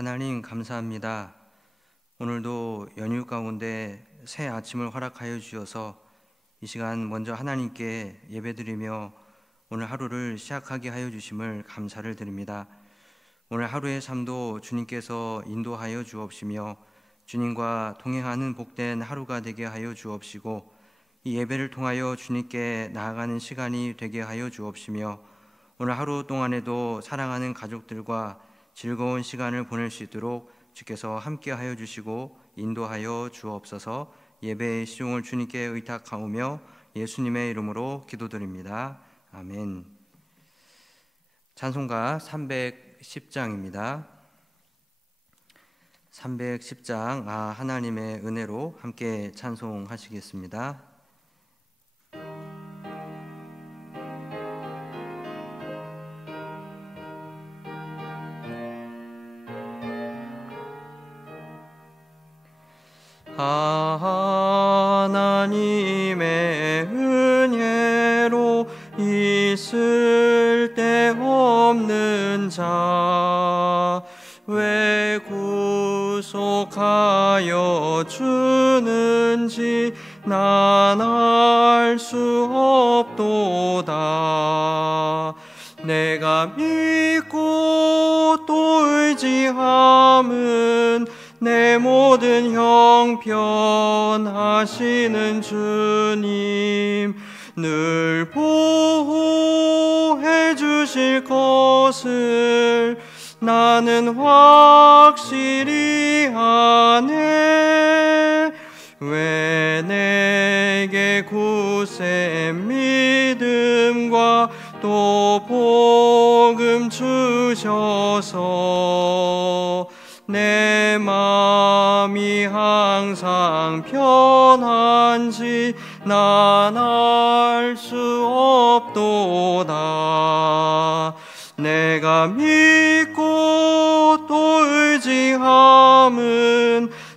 하나님 감사합니다. 오늘도 연휴 가운데 새 아침을 허락하여 주셔서 이 시간 먼저 하나님께 예배드리며 오늘 하루를 시작하게 하여 주심을 감사를 드립니다. 오늘 하루의 삶도 주님께서 인도하여 주옵시며 주님과 동행하는 복된 하루가 되게 하여 주옵시고 이 예배를 통하여 주님께 나아가는 시간이 되게 하여 주옵시며 오늘 하루 동안에도 사랑하는 가족들과 즐거운 시간을 보낼 수 있도록 주께서 함께하여 주시고 인도하여 주옵소서. 예배의 시종을 주님께 의탁하오며 예수님의 이름으로 기도드립니다. 아멘. 찬송가 310장입니다. 310장 하나님의 은혜로 함께 찬송하시겠습니다. 하나님의 은혜로 있을 데 없는 자 왜 구속하여 주는지 난 알 수 없도다. 내가 믿고 또 의지함은 내 모든 형편 하시는 주님 늘 보호해 주실 것을 나는 확실히 아네. 왜 내게 굳센 믿음과 또 복음 주셔서 내 마음이 항상 편한지 난 알 수 없도다. 내가 믿고 또 의지함은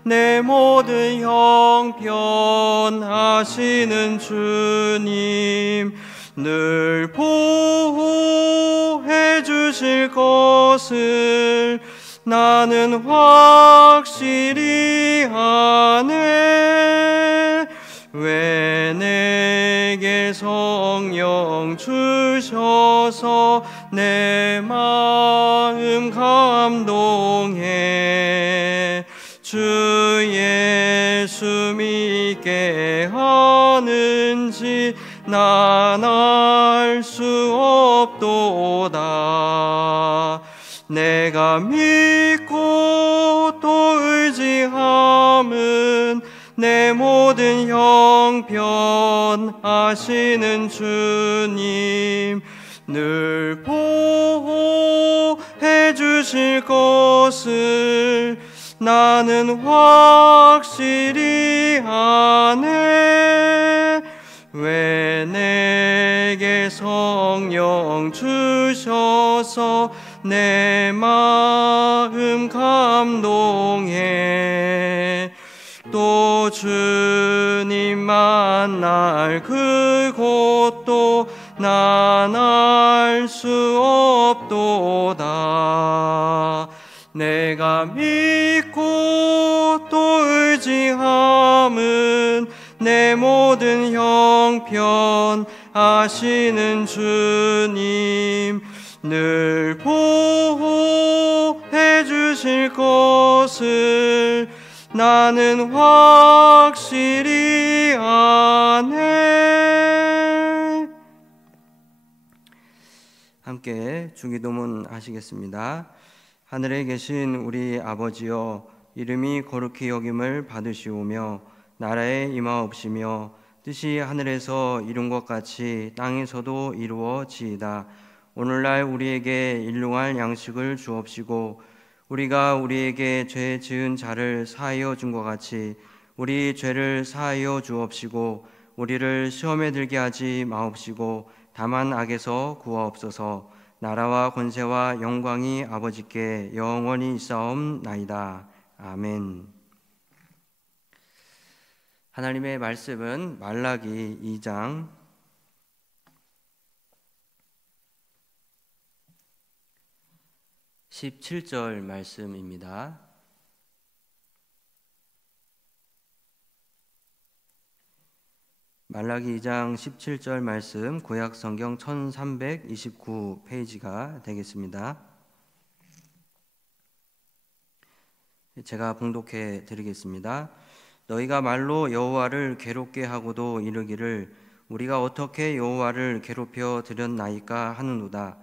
내 모든 형편 하시는 주님 늘 보호해 주실 것을 나는 확실히 아네. 왜 내게 성령 주셔서 내 마음 감동해 주 예수 믿게 하는지 난 알 수 없도다. 내가 믿고 또 의지함은 내 모든 형편 하시는 주님 늘 보호해 주실 것을 나는 확실히 아네. 왜 내게 성령 주셔서 내 마음 감동해 또 주님 만날 그곳도 난 알 수 없도다. 내가 믿고 또 의지함은 내 모든 형편 하시는 주님 늘 보호해 주실 것을 나는 확실히 아네. 함께 주기도문 하시겠습니다. 하늘에 계신 우리 아버지여, 이름이 거룩히 여김을 받으시오며 나라에 임하옵시며 뜻이 하늘에서 이룬 것 같이 땅에서도 이루어지이다. 오늘날 우리에게 일용할 양식을 주옵시고 우리가 우리에게 죄 지은 자를 사하여 준 것 같이 우리 죄를 사하여 주옵시고 우리를 시험에 들게 하지 마옵시고 다만 악에서 구하옵소서. 나라와 권세와 영광이 아버지께 영원히 있사옵나이다. 아멘. 하나님의 말씀은 말라기 2장 17절 말씀입니다. 말라기 2장 17절 말씀, 구약 성경 1329 페이지가 되겠습니다. 제가 봉독해 드리겠습니다. 너희가 말로 여호와를 괴롭게 하고도 이르기를 우리가 어떻게 여호와를 괴롭혀 드렸나이까 하느노다.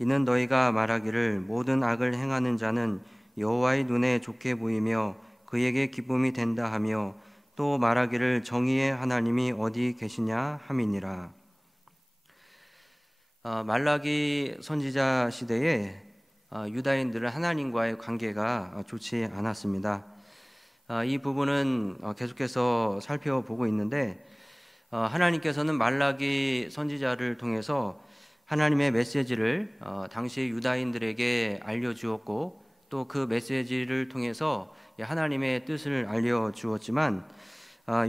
이는 너희가 말하기를 모든 악을 행하는 자는 여호와의 눈에 좋게 보이며 그에게 기쁨이 된다 하며 또 말하기를 정의의 하나님이 어디 계시냐 함이니라. 말라기 선지자 시대에 유다인들은 하나님과의 관계가 좋지 않았습니다. 이 부분은 계속해서 살펴보고 있는데 하나님께서는 말라기 선지자를 통해서 하나님의 메시지를 당시 유다인들에게 알려주었고 또 그 메시지를 통해서 하나님의 뜻을 알려주었지만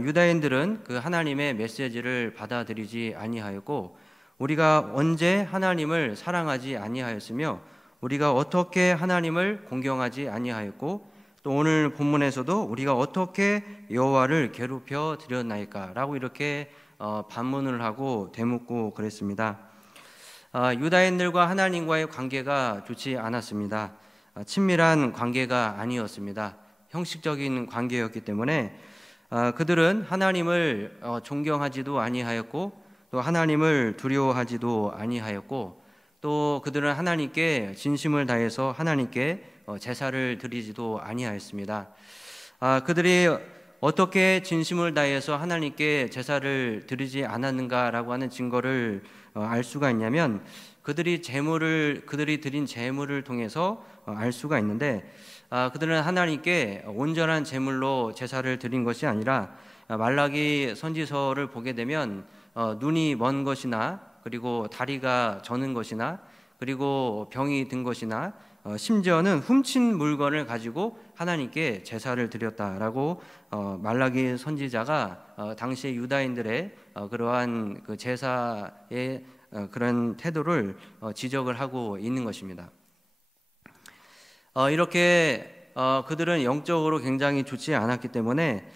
유다인들은 그 하나님의 메시지를 받아들이지 아니하였고 우리가 언제 하나님을 사랑하지 아니하였으며 우리가 어떻게 하나님을 공경하지 아니하였고 또 오늘 본문에서도 우리가 어떻게 여호와를 괴롭혀 드렸나이까 라고 이렇게 반문을 하고 되묻고 그랬습니다. 유다인들과 하나님과의 관계가 좋지 않았습니다. 친밀한 관계가 아니었습니다. 형식적인 관계였기 때문에 그들은 하나님을 존경하지도 아니하였고 또 하나님을 두려워하지도 아니하였고 또 그들은 하나님께 진심을 다해서 하나님께 제사를 드리지도 아니하였습니다. 그들이 어떻게 진심을 다해서 하나님께 제사를 드리지 않았는가라고 하는 증거를 알 수가 있냐면 그들이 드린 제물을 통해서 알 수가 있는데 그들은 하나님께 온전한 제물로 제사를 드린 것이 아니라 말라기 선지서를 보게 되면 눈이 먼 것이나 그리고 다리가 저는 것이나 그리고 병이 든 것이나 심지어는 훔친 물건을 가지고 하나님께 제사를 드렸다라고 말라기 선지자가 당시 유다인들의 그러한 그 제사의 그런 태도를 지적을 하고 있는 것입니다. 이렇게 그들은 영적으로 굉장히 좋지 않았기 때문에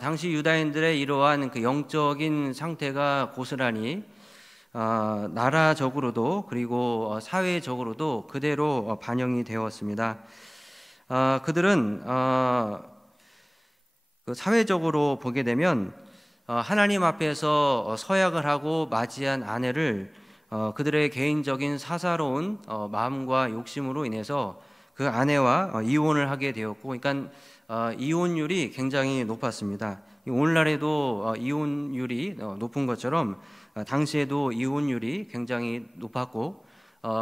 당시 유다인들의 이러한 그 영적인 상태가 고스란히 나라적으로도 그리고 사회적으로도 그대로 반영이 되었습니다. 그들은 사회적으로 보게 되면 하나님 앞에서 서약을 하고 맞이한 아내를 그들의 개인적인 사사로운 마음과 욕심으로 인해서 그 아내와 이혼을 하게 되었고, 그러니까 이혼율이 굉장히 높았습니다. 오늘날에도 이혼율이 높은 것처럼 당시에도 이혼율이 굉장히 높았고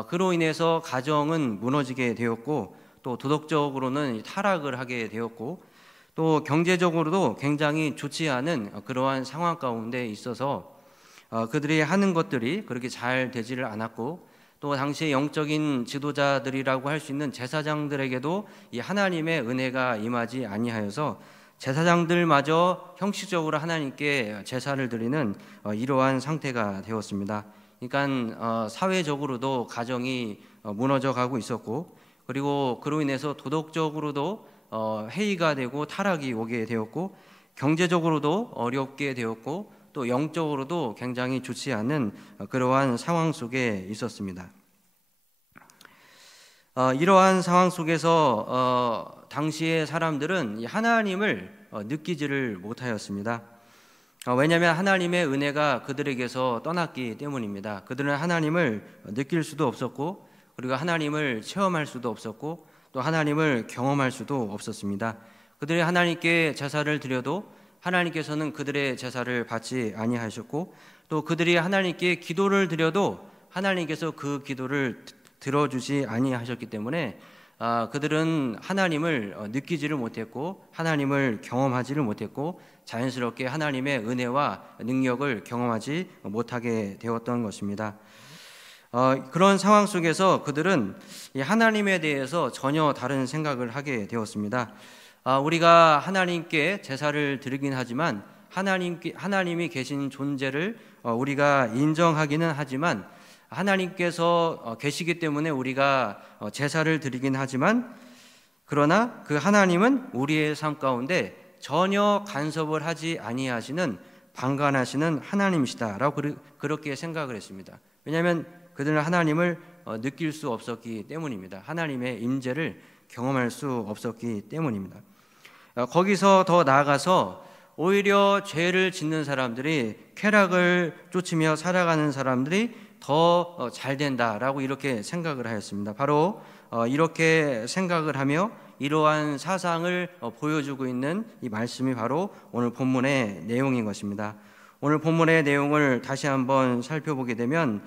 그로 인해서 가정은 무너지게 되었고 또 도덕적으로는 타락을 하게 되었고 또 경제적으로도 굉장히 좋지 않은 그러한 상황 가운데 있어서 그들이 하는 것들이 그렇게 잘 되지를 않았고 또 당시의 영적인 지도자들이라고 할 수 있는 제사장들에게도 이 하나님의 은혜가 임하지 아니하여서 제사장들마저 형식적으로 하나님께 제사를 드리는 이러한 상태가 되었습니다. 그러니까 사회적으로도 가정이 무너져 가고 있었고 그리고 그로 인해서 도덕적으로도 해이가 되고 타락이 오게 되었고 경제적으로도 어렵게 되었고 또 영적으로도 굉장히 좋지 않은 그러한 상황 속에 있었습니다. 이러한 상황 속에서 당시의 사람들은 하나님을 느끼지를 못하였습니다. 왜냐하면 하나님의 은혜가 그들에게서 떠났기 때문입니다. 그들은 하나님을 느낄 수도 없었고 그리고 하나님을 체험할 수도 없었고 또 하나님을 경험할 수도 없었습니다. 그들이 하나님께 제사를 드려도 하나님께서는 그들의 제사를 받지 아니하셨고 또 그들이 하나님께 기도를 드려도 하나님께서 그 기도를 들어주지 아니하셨기 때문에 그들은 하나님을 느끼지를 못했고 하나님을 경험하지를 못했고 자연스럽게 하나님의 은혜와 능력을 경험하지 못하게 되었던 것입니다. 그런 상황 속에서 그들은 하나님에 대해서 전혀 다른 생각을 하게 되었습니다. 우리가 하나님께 제사를 드리긴 하지만 하나님이 계신 존재를 우리가 인정하기는 하지만 하나님께서 계시기 때문에 우리가 제사를 드리긴 하지만, 그러나 그 하나님은 우리의 삶 가운데 전혀 간섭을 하지 아니하시는 방관하시는 하나님이시다라고 그렇게 생각을 했습니다. 왜냐하면 그들은 하나님을 느낄 수 없었기 때문입니다. 하나님의 임재를 경험할 수 없었기 때문입니다. 거기서 더 나아가서 오히려 죄를 짓는 사람들이, 쾌락을 쫓으며 살아가는 사람들이 더 잘 된다라고 이렇게 생각을 하였습니다. 바로 이렇게 생각을 하며 이러한 사상을 보여주고 있는 이 말씀이 바로 오늘 본문의 내용인 것입니다. 오늘 본문의 내용을 다시 한번 살펴보게 되면,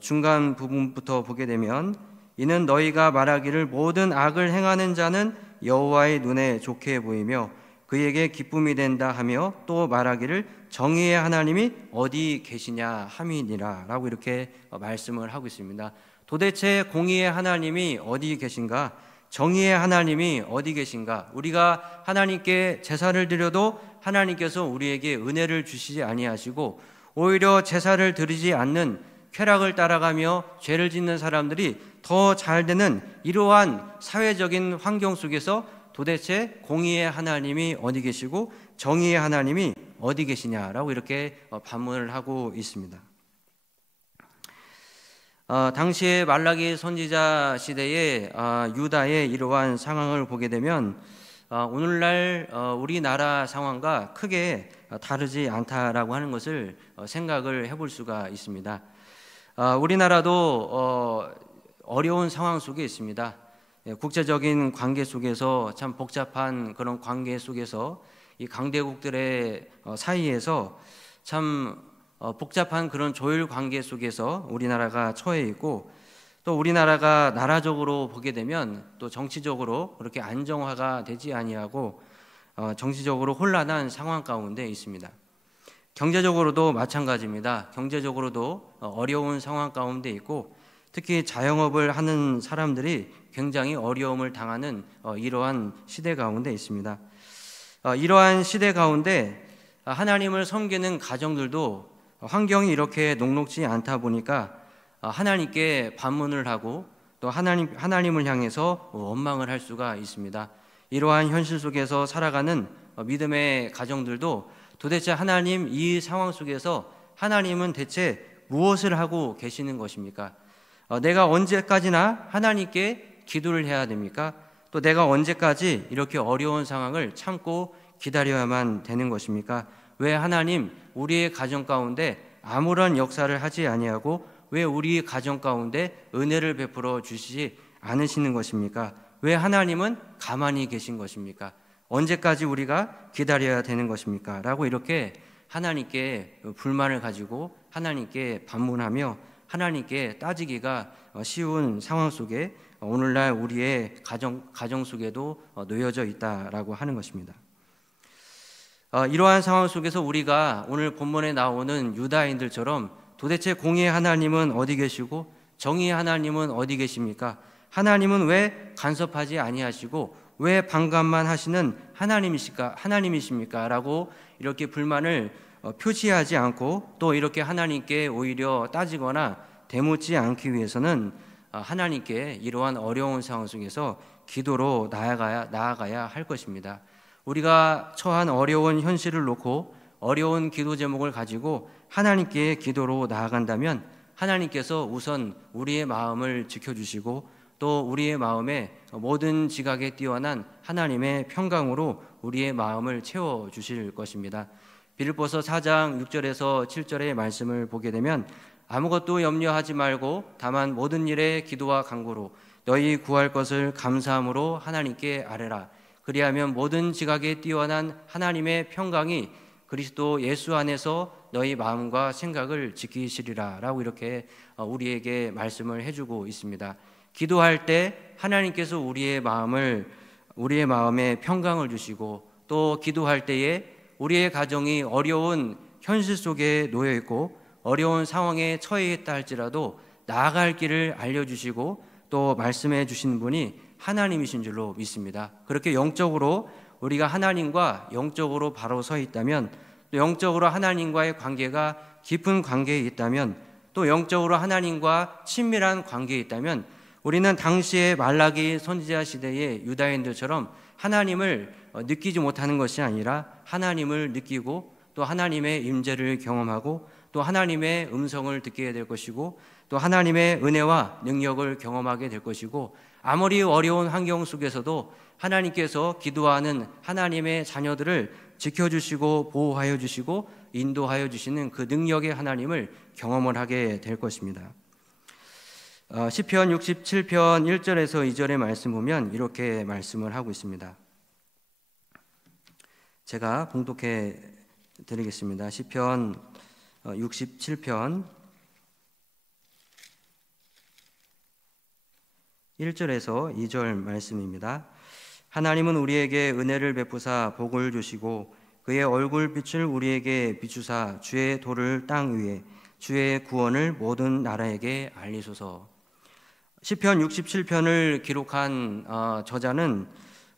중간 부분부터 보게 되면, 이는 너희가 말하기를 모든 악을 행하는 자는 여호와의 눈에 좋게 보이며 그에게 기쁨이 된다 하며, 또 말하기를 정의의 하나님이 어디 계시냐 함이니라 라고 이렇게 말씀을 하고 있습니다. 도대체 공의의 하나님이 어디 계신가? 정의의 하나님이 어디 계신가? 우리가 하나님께 제사를 드려도 하나님께서 우리에게 은혜를 주시지 아니하시고, 오히려 제사를 드리지 않는 쾌락을 따라가며 죄를 짓는 사람들이 더 잘 되는 이러한 사회적인 환경 속에서 도대체 공의의 하나님이 어디 계시고 정의의 하나님이 어디 계시냐라고 이렇게 반문을 하고 있습니다. 당시에 말라기 선지자 시대에 유다의 이러한 상황을 보게 되면 오늘날 우리나라 상황과 크게 다르지 않다라고 하는 것을 생각을 해볼 수가 있습니다. 우리나라도 어려운 상황 속에 있습니다. 국제적인 관계 속에서, 참 복잡한 그런 관계 속에서, 이 강대국들의 사이에서 참 복잡한 그런 조율 관계 속에서 우리나라가 처해 있고, 또 우리나라가 나라적으로 보게 되면 또 정치적으로 그렇게 안정화가 되지 아니하고 정치적으로 혼란한 상황 가운데 있습니다. 경제적으로도 마찬가지입니다. 경제적으로도 어려운 상황 가운데 있고, 특히 자영업을 하는 사람들이 굉장히 어려움을 당하는 이러한 시대 가운데 있습니다. 이러한 시대 가운데 하나님을 섬기는 가정들도 환경이 이렇게 녹록지 않다 보니까 하나님께 반문을 하고 또 하나님을 향해서 원망을 할 수가 있습니다. 이러한 현실 속에서 살아가는 믿음의 가정들도 도대체 하나님, 이 상황 속에서 하나님은 대체 무엇을 하고 계시는 것입니까? 내가 언제까지나 하나님께 기도를 해야 됩니까? 또 내가 언제까지 이렇게 어려운 상황을 참고 기다려야만 되는 것입니까? 왜 하나님 우리의 가정 가운데 아무런 역사를 하지 아니하고 왜 우리 가정 가운데 은혜를 베풀어 주시지 않으시는 것입니까? 왜 하나님은 가만히 계신 것입니까? 언제까지 우리가 기다려야 되는 것입니까? 라고 이렇게 하나님께 불만을 가지고 하나님께 반문하며 하나님께 따지기가 쉬운 상황 속에 오늘날 우리의 가정 속에도 놓여져 있다라고 하는 것입니다. 이러한 상황 속에서 우리가 오늘 본문에 나오는 유다인들처럼 도대체 공의의 하나님은 어디 계시고 정의의 하나님은 어디 계십니까? 하나님은 왜 간섭하지 아니하시고 왜 방관만 하시는 하나님이십니까? 라고 이렇게 불만을 표시하지 않고 또 이렇게 하나님께 오히려 따지거나 대묻지 않기 위해서는 하나님께 이러한 어려운 상황 속에서 기도로 나아가야 할 것입니다. 우리가 처한 어려운 현실을 놓고 어려운 기도 제목을 가지고 하나님께 기도로 나아간다면 하나님께서 우선 우리의 마음을 지켜주시고 또 우리의 마음에 모든 지각에 뛰어난 하나님의 평강으로 우리의 마음을 채워주실 것입니다. 빌립보서 4장 6절에서 7절의 말씀을 보게 되면 아무것도 염려하지 말고 다만 모든 일에 기도와 간구로 너희 구할 것을 감사함으로 하나님께 아뢰라. 그리하면 모든 지각에 뛰어난 하나님의 평강이 그리스도 예수 안에서 너희 마음과 생각을 지키시리라 라고 이렇게 우리에게 말씀을 해주고 있습니다. 기도할 때 하나님께서 우리의 마음에 평강을 주시고 또 기도할 때에 우리의 가정이 어려운 현실 속에 놓여 있고 어려운 상황에 처해 있다 할지라도 나아갈 길을 알려주시고 또 말씀해 주시는 분이 하나님이신 줄로 믿습니다. 그렇게 영적으로 우리가 하나님과 영적으로 바로 서 있다면 또 영적으로 하나님과의 관계가 깊은 관계에 있다면 또 영적으로 하나님과 친밀한 관계에 있다면 우리는 당시의 말라기 선지자 시대의 유다인들처럼 하나님을 느끼지 못하는 것이 아니라 하나님을 느끼고 또 하나님의 임재를 경험하고 또 하나님의 음성을 듣게 될 것이고 또 하나님의 은혜와 능력을 경험하게 될 것이고 아무리 어려운 환경 속에서도 하나님께서 기도하는 하나님의 자녀들을 지켜주시고 보호하여 주시고 인도하여 주시는 그 능력의 하나님을 경험을 하게 될 것입니다. 시편 67편 1절에서 2절의 말씀 보면 이렇게 말씀을 하고 있습니다. 제가 봉독해 드리겠습니다. 시편 67편 1절에서 2절 말씀입니다. 하나님은 우리에게 은혜를 베푸사 복을 주시고 그의 얼굴빛을 우리에게 비추사 주의 도를 땅 위에 주의 구원을 모든 나라에게 알리소서. 시편 67편을 기록한 저자는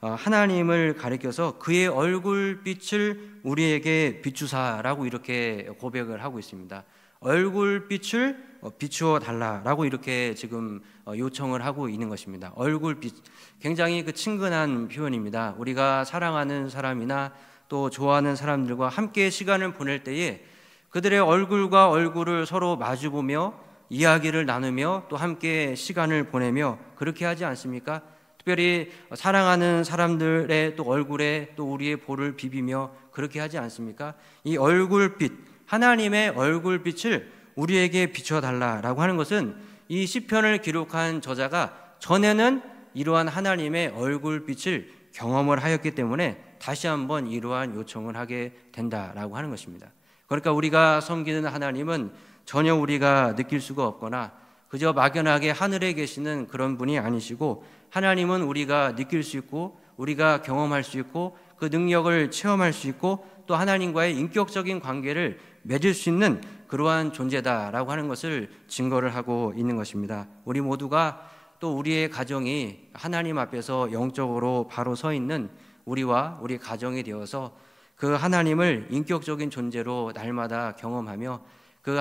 하나님을 가리켜서 그의 얼굴빛을 우리에게 비추사라고 이렇게 고백을 하고 있습니다. 얼굴빛을 비추어 달라라고 이렇게 지금 요청을 하고 있는 것입니다. 얼굴빛, 굉장히 그 친근한 표현입니다. 우리가 사랑하는 사람이나 또 좋아하는 사람들과 함께 시간을 보낼 때에 그들의 얼굴과 얼굴을 서로 마주보며 이야기를 나누며 또 함께 시간을 보내며 그렇게 하지 않습니까? 특별히 사랑하는 사람들의 또 얼굴에 또 우리의 볼을 비비며 그렇게 하지 않습니까? 이 얼굴빛, 하나님의 얼굴빛을 우리에게 비춰달라라고 하는 것은 이 시편을 기록한 저자가 전에는 이러한 하나님의 얼굴빛을 경험을 하였기 때문에 다시 한번 이러한 요청을 하게 된다라고 하는 것입니다. 그러니까 우리가 섬기는 하나님은 전혀 우리가 느낄 수가 없거나 그저 막연하게 하늘에 계시는 그런 분이 아니시고 하나님은 우리가 느낄 수 있고 우리가 경험할 수 있고 그 능력을 체험할 수 있고 또 하나님과의 인격적인 관계를 맺을 수 있는 그러한 존재다라고 하는 것을 증거를 하고 있는 것입니다. 우리 모두가 또 우리의 가정이 하나님 앞에서 영적으로 바로 서 있는 우리와 우리 가정이 되어서 그 하나님을 인격적인 존재로 날마다 경험하며 그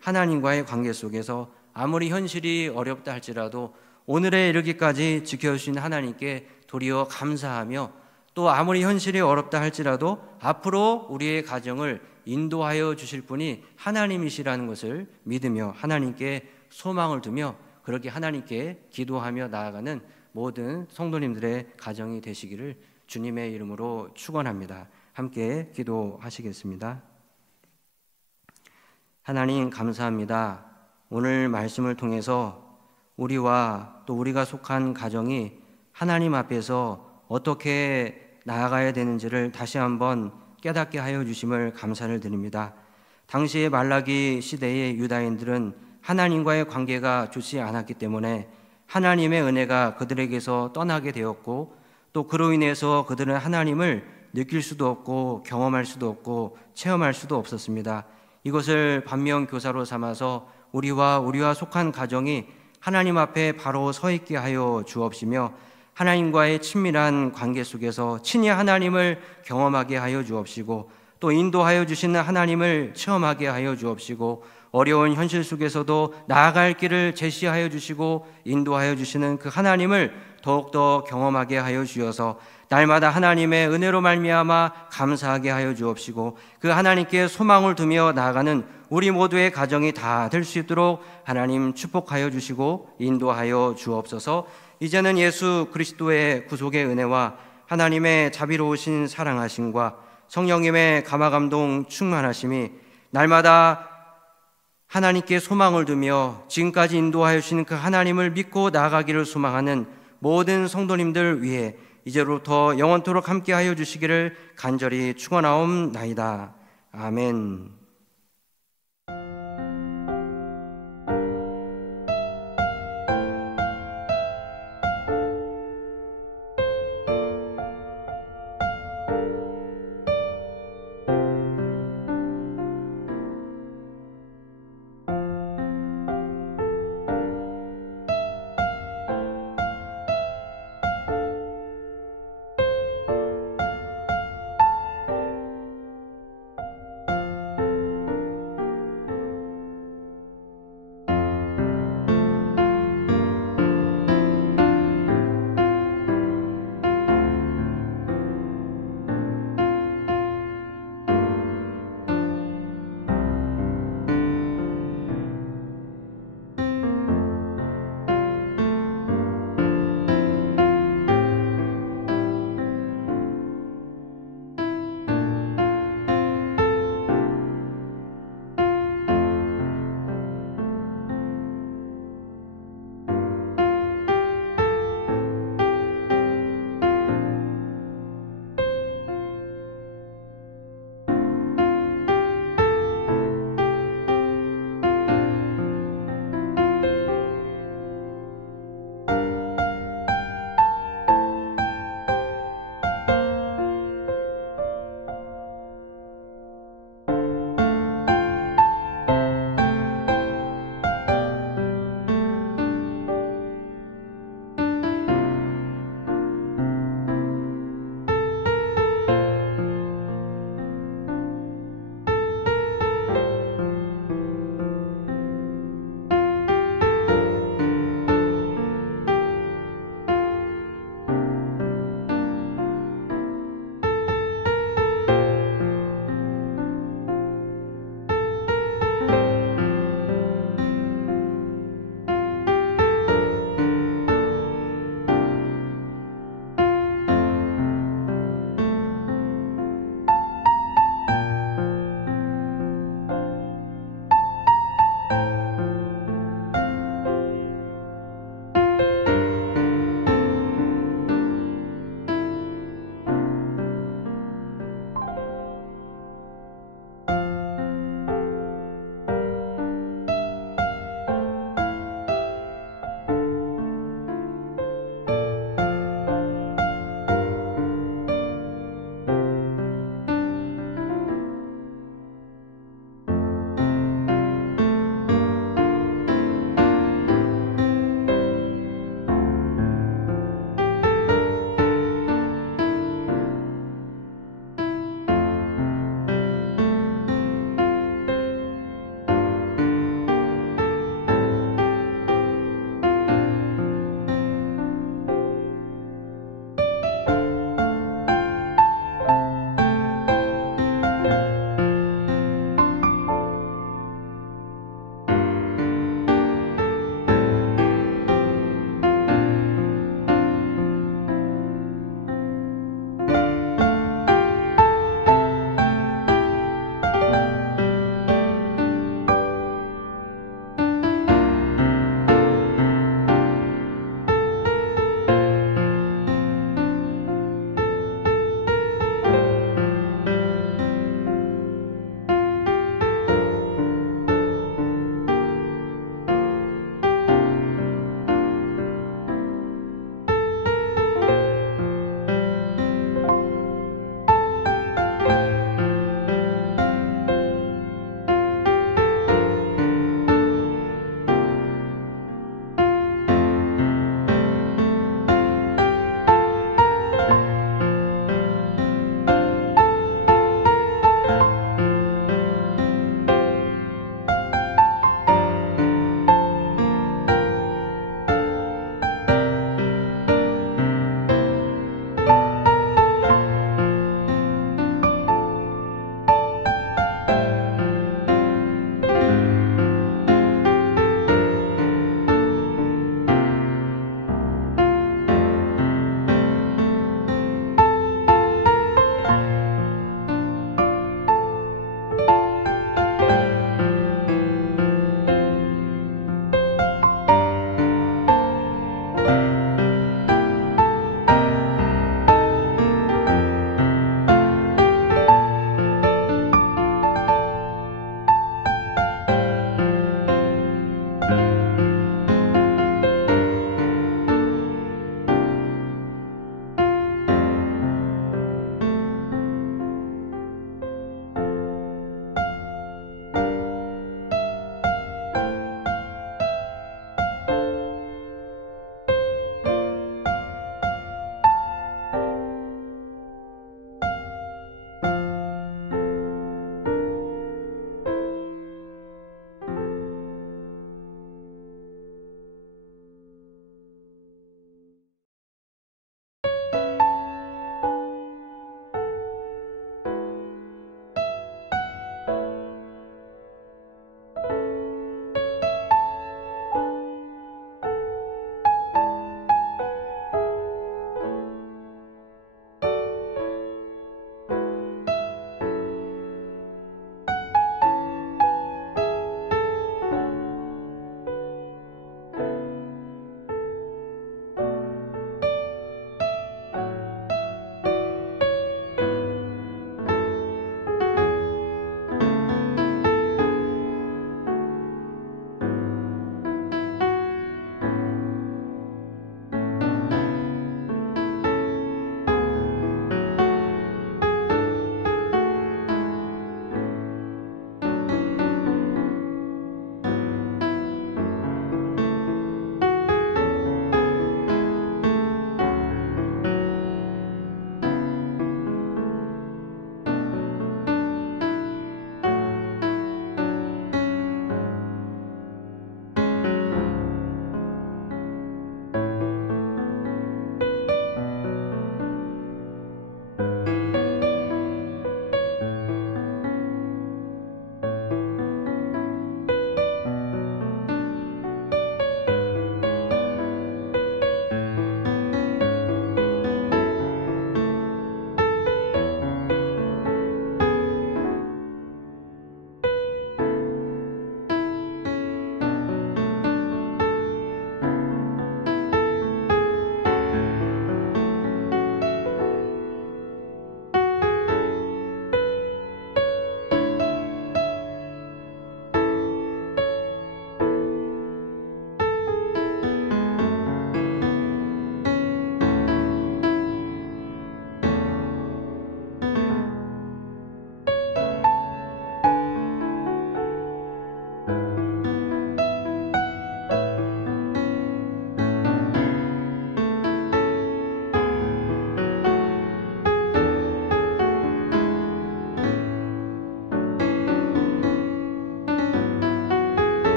하나님과의 관계 속에서 아무리 현실이 어렵다 할지라도 오늘에 이르기까지 지켜주신 하나님께 도리어 감사하며 또 아무리 현실이 어렵다 할지라도 앞으로 우리의 가정을 인도하여 주실 분이 하나님이시라는 것을 믿으며 하나님께 소망을 두며 그렇게 하나님께 기도하며 나아가는 모든 성도님들의 가정이 되시기를 주님의 이름으로 축원합니다. 함께 기도하시겠습니다. 하나님 감사합니다. 오늘 말씀을 통해서 우리와 또 우리가 속한 가정이 하나님 앞에서 어떻게 나아가야 되는지를 다시 한번 깨닫게 하여 주심을 감사를 드립니다. 당시의 말라기 시대의 유다인들은 하나님과의 관계가 좋지 않았기 때문에 하나님의 은혜가 그들에게서 떠나게 되었고 또 그로 인해서 그들은 하나님을 느낄 수도 없고 경험할 수도 없고 체험할 수도 없었습니다. 이것을 반면교사로 삼아서 우리와 속한 가정이 하나님 앞에 바로 서 있게 하여 주옵시며 하나님과의 친밀한 관계 속에서 친히 하나님을 경험하게 하여 주옵시고 또 인도하여 주시는 하나님을 체험하게 하여 주옵시고 어려운 현실 속에서도 나아갈 길을 제시하여 주시고 인도하여 주시는 그 하나님을 더욱더 경험하게 하여 주셔서 날마다 하나님의 은혜로 말미암아 감사하게 하여 주옵시고 그 하나님께 소망을 두며 나아가는 우리 모두의 가정이 다 될 수 있도록 하나님 축복하여 주시고 인도하여 주옵소서. 이제는 예수 그리스도의 구속의 은혜와 하나님의 자비로우신 사랑하심과 성령님의 감화감동 충만하심이 날마다 하나님께 소망을 두며 지금까지 인도하여 주시는 그 하나님을 믿고 나아가기를 소망하는 모든 성도님들 위해 이제로부터 영원토록 함께하여 주시기를 간절히 축원하옵나이다. 아멘.